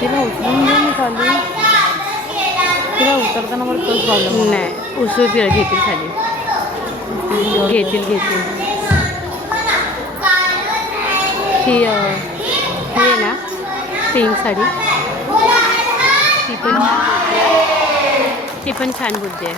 तिला उचलून घेऊन खाली तिला उतरताना मला तोच प्रॉब्लेम नाही उचलून तिला घेतील खाली घेतील ती आहे ना पिंक साडी ती पण छान बुद्धी आहे.